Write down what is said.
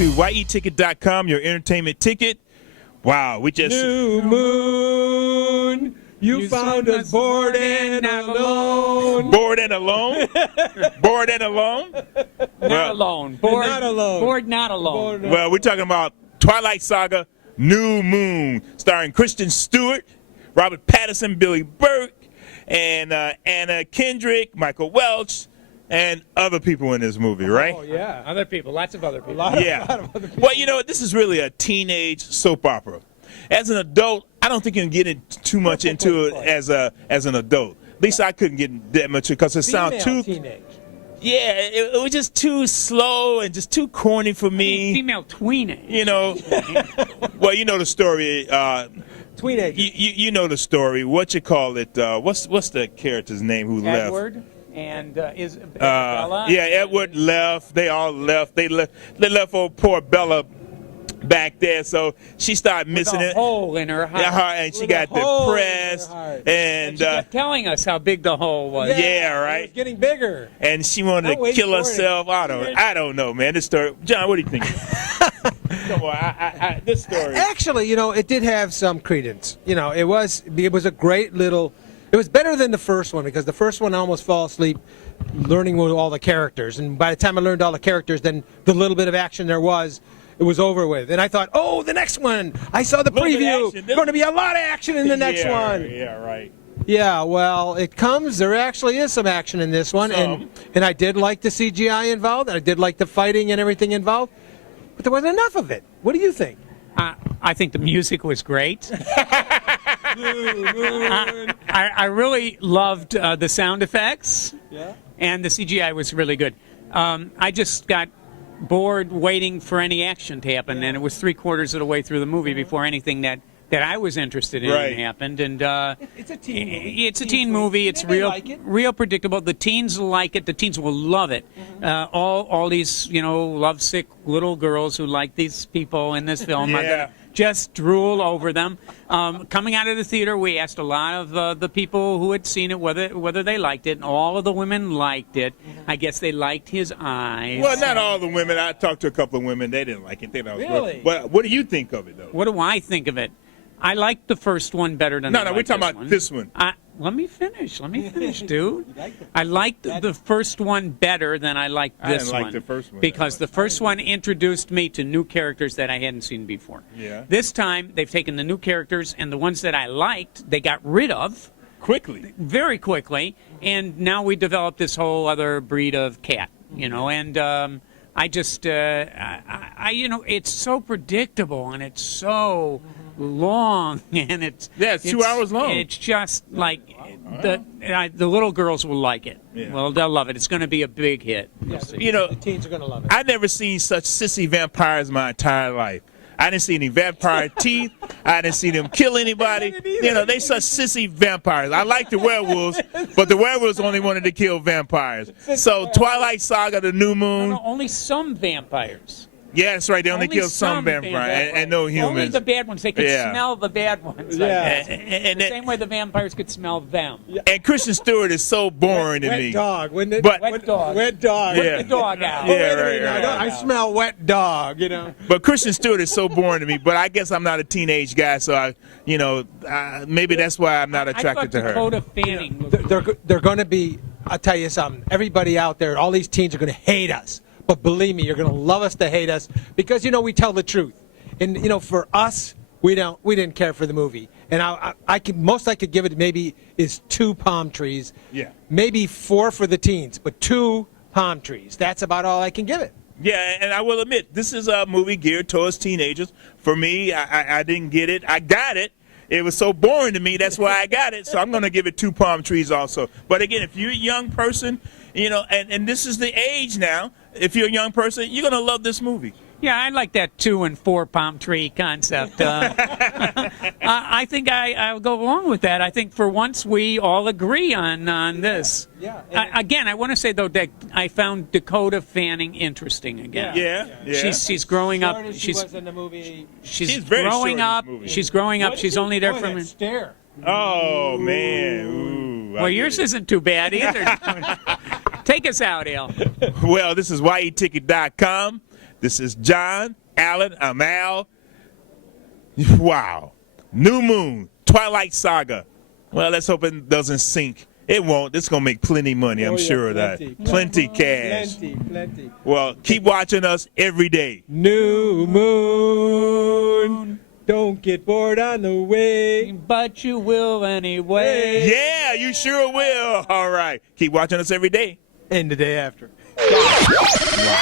to yeticket.com, your entertainment ticket. Wow, we just... New moon, you found us bored and alone. Bored and alone? Bored and alone? Not alone. Bored, not alone. Bored, not alone. Well, we're talking about Twilight Saga, New Moon, starring Kristen Stewart, Robert Pattinson, Billy Burke, and Anna Kendrick, Michael Welch, and other people in this movie, right? Oh, yeah. Other people, lots of other people. A lot of other people. Well, you know, this is really a teenage soap opera. As an adult, I don't think you can get too much into it as an adult. At least I couldn't get that much because it sounds too teenage. Yeah, it was just too slow and just too corny for me. Female tweenage. You know, well, you know the story. Tweenage. You know the story. What you call it? What's the character's name who left? Edward and Bella. Yeah, Edward left. They all left. They left old poor Bella back there, so she started missing it. A hole in her heart. And she got depressed, and she kept telling us how big the hole was. Yeah, right. It was getting bigger. And she wanted to kill herself. I don't know, man. This story, John, what do you think? Come on, this story. Actually, you know, it did have some credence. You know, it was a great little. It was better than the first one because the first one I almost fell asleep learning all the characters, and by the time I learned all the characters, then the little bit of action there was. It was over with. And I thought, oh, the next one. I saw the preview. There's going to be a lot of action in the next one. Yeah, right. Yeah, well, it comes. There actually is some action in this one. And I did like the CGI involved. And I did like the fighting and everything involved. But there wasn't enough of it. What do you think? I think the music was great. I really loved the sound effects. Yeah. And the CGI was really good. I just got bored waiting for any action to happen, and it was 3/4 of the way through the movie before anything that I was interested in happened. And it's a teen movie. It's a teen movie. It's real predictable. The teens like it. The teens will love it. All these lovesick little girls who like these people in this film are gonna just drool over them. Coming out of the theater, we asked a lot of the people who had seen it whether they liked it, and all of the women liked it. I guess they liked his eyes. Well, not all the women. I talked to a couple of women. They didn't like it. They thought it was Really? But what do you think of it, though? What do I think of it? I liked the first one better than No, we're talking about this one. Let me finish, dude. I liked the first one better than I liked this one. I didn't like the first one. Because the first one introduced me to new characters that I hadn't seen before. Yeah. This time, they've taken the new characters, and the ones that I liked, they got rid of. Quickly. Very quickly. And now we developed this whole other breed of cat, and I just, it's so predictable, and it's so long, and it's 2 hours long. It's just like the little girls will like it. Yeah. Well, they'll love it. It's going to be a big hit. The teens are going to love it. I've never seen such sissy vampires my entire life. I didn't see any vampire teeth. I didn't see them kill anybody. They such sissy vampires. I like the werewolves, but the werewolves only wanted to kill vampires. So Twilight Saga, the New Moon. No, only some vampires. Yeah, that's right. They only kill some vampires and no humans. Only the bad ones. They could smell the bad ones. Yeah. The same way the vampires could smell them. And Kristen Stewart is so boring to me. Wet dog, wouldn't it? Wet dog. Wet dog. Put the dog out. Yeah, right. I smell wet dog, But Kristen Stewart is so boring to me. But I guess I'm not a teenage guy, so maybe that's why I'm not attracted to her. Dakota Fanning. They're going to be. I'll tell you something. Everybody out there, all these teens are going to hate us. But believe me, you're going to love us to hate us because we tell the truth. And for us, we didn't care for the movie. And I could give it maybe is 2 palm trees. Yeah. Maybe 4 for the teens, but 2 palm trees. That's about all I can give it. Yeah, and I will admit, this is a movie geared towards teenagers. For me, I didn't get it. I got it. It was so boring to me. That's why I got it. So I'm going to give it 2 palm trees also. But again, if you're a young person, and this is the age now, if you're a young person, you're going to love this movie. Yeah, I like that 2 and 4 palm tree concept. I think I'll go along with that. I think for once we all agree on this. Yeah. Again, I want to say, though, that I found Dakota Fanning interesting again. Yeah. She's growing up. She's in the movie. She's very growing short up. in this movie. She's growing up. She's only there from. Stare. Oh, man. Ooh, well, yours isn't too bad either. Take us out, Al. Well, this is yeticket.com. This is John, Alan, I'm Al. Wow. New Moon, Twilight Saga. Well, let's hope it doesn't sink. It won't. It's going to make plenty money, I'm sure of that. Plenty cash. Plenty. Well, keep watching us every day. New Moon. Don't get bored on the way. But you will anyway. Yeah, you sure will. All right. Keep watching us every day. And the day after. Wow.